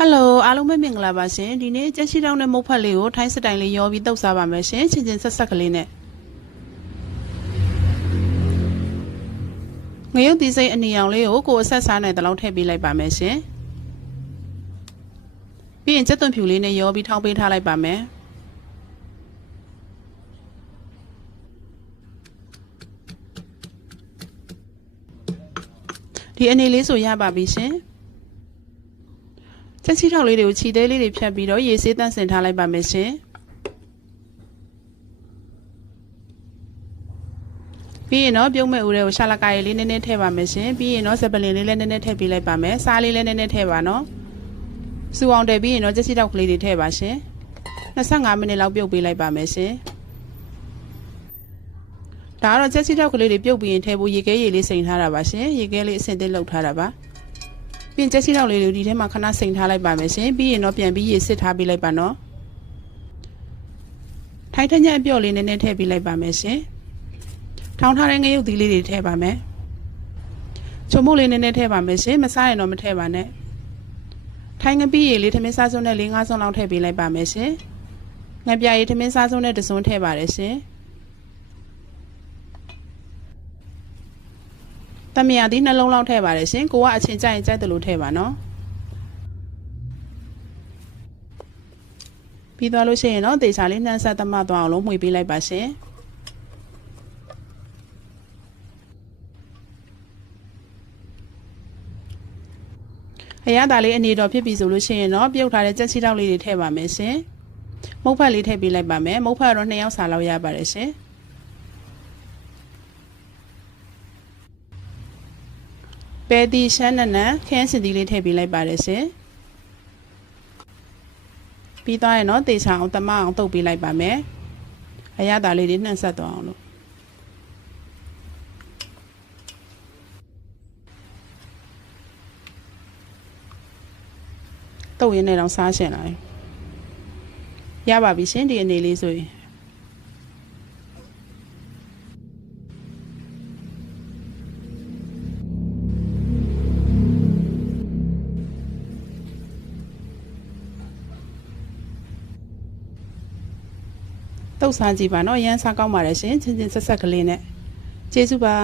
Hello အားလုံးပဲမင်္ဂလာပါရှင်ဒီနေ့ကျက်ရှိတောင်းတဲ့မုတ်ဖက်လေးကိုထိုင်းစတိုင်လေးရောပြီးတုပ်စားပါမယ်ရှင်ချင်းချင်းဆက်ဆက်ကလေးနဲ့ငရုတ်သီးစိမ့်အနီရောင်လေးကိုကိုယ်အဆက်စားနိုင်တဲ့လောက်ထည့်ပေးလိုက်ပါမယ်ရှင်ပြီးရင်ကျက်သွန်ဖြူလေးနဲ့ရောပြီးထောင်းပေးထားလိုက်ပါမယ်ဒီအနေလေးဆိုရပါပြီရှင်ချက်ချီထောက်လေးတွေကိုခြေသေးလေးတွေဖြတ်ပြီးတော့ရေဆေးတန့်စင်ထားလိုက်ပါမယ်ရှင်ပြီးရင်တော့ပြုံးမဲ့ဦးတွေကိုရှာလကာရည်လေးနည်းနည်းထည့်ပါမယ်ရှင်ပြီးရင်တော့စပလင်လေးလည်းနည်းနည်းထည့်ပေးလိုက်ပါမယ်စားလေးလည်းနည်းနည်းထည့်ပါနော်စူအောင်တည်ပြီးရင်တော့ချက်ချီထောက်ကလေးတွေထည့်ပါရှင်25မိနစ်လောက်ပြုတ်ပေးလိုက်ပါမယ်ရှင်ဒါကတော့ချက်ချီထောက်ကလေးတွေပြုတ်ပြီးရင်ထည့်ဖို့ရေခဲရေလေးစိန်ထားတာပါရှင်ရေခဲလေးအဆင်သင့်လုပ်ထားတာပါပြင်ချက်ချီထောက်လေးတွေဒီထဲမှာခဏစိန်ထားလိုက်ပါမယ်ရှင်ပြီးရင်တော့ပြန်ပြီးရေစစ်ထားပေးလိုက်ပါနော်ထိုင်းထညက်အပြော့လေးနည်းနည်းထည့်ပေးလိုက်ပါမယ်ရှင်ထောင်းထားတဲ့ငရုတ်သီးလေးတွေထည့်ပါမယ်ချုံမုတ်လေးနည်းနည်းထည့်ပါမယ်ရှင်မစားရင်တော့မထည့်ပါနဲ့ထိုင်းငပိရေလေးထမင်းစားစုံနဲ့4-5စုံလောက်ထည့်ပေးလိုက်ပါမယ်ရှင်ငပြရေထမင်းစားစုံနဲ့1စုံထည့်ပါတယ်ရှင်တမယာသီးနှလုံးလောက်ထည့်ပါတယ်ရှင်ကိုကအချင်းကြိုက်ရင်ကြိုက်တယ်လို့ထည့်ပါနော်ပြီးသွားလို့ရှိရင်တော့တေချာလေးနှမ်းဆက်သမသွားအောင်လို့မှွေပေးလိုက်ပါရှင်အရသာလေးအနေတော်ဖြစ်ပြီဆိုလို့ရှိရင်တော့ပြုတ်ထားတဲ့ကြက်ချီတောက်လေးတွေထည့်ပါမယ်ရှင်မုတ်ဖက်လေးထည့်ပေးလိုက်ပါမယ်မုတ်ဖက်တော့2ယောက်စာလောက်ရပါတယ်ရှင်ပဲတီရှမ်းနနန်ခင်းစင်တီလေးထည့်ပေးလိုက်ပါတယ်ရှင်ပြီးသွားရင်တော့တေချာအောင်တမအောင်တုပ်ပေးလိုက်ပါမယ်အရသာလေးတွေနှံ့ဆက်သွားအောင်လို့တုပ်ရင်းနဲ့တော့စားရှင်လာရပါပြီရှင်ဒီအနေလေးဆိုရင်တုပ်စားကြည့်ပါနော်ရမ်းစားကောင်းပါတယ်ရှင်ချင်းချင်းဆက်ဆက်ကလေးနဲ့ကျေးဇူးပါ